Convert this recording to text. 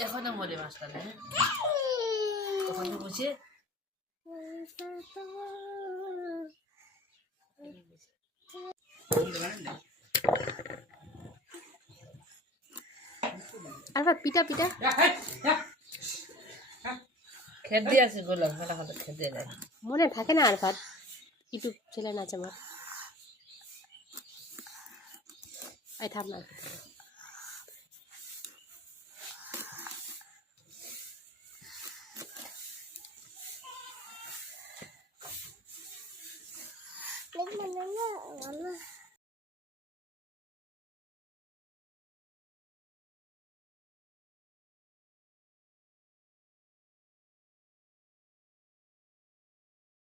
এখনও মরে মাছটা না ওখানে বসে আর পিঠা পিঠা? খেত দিয়ে আছে গোলাম খাটা খাটা খেত দিয়ে মনে থাকে না আর ভাত ইউটিউব চ্যানেল আছে আমার ไปทำอะเล็กมันไม่เยอะหรอ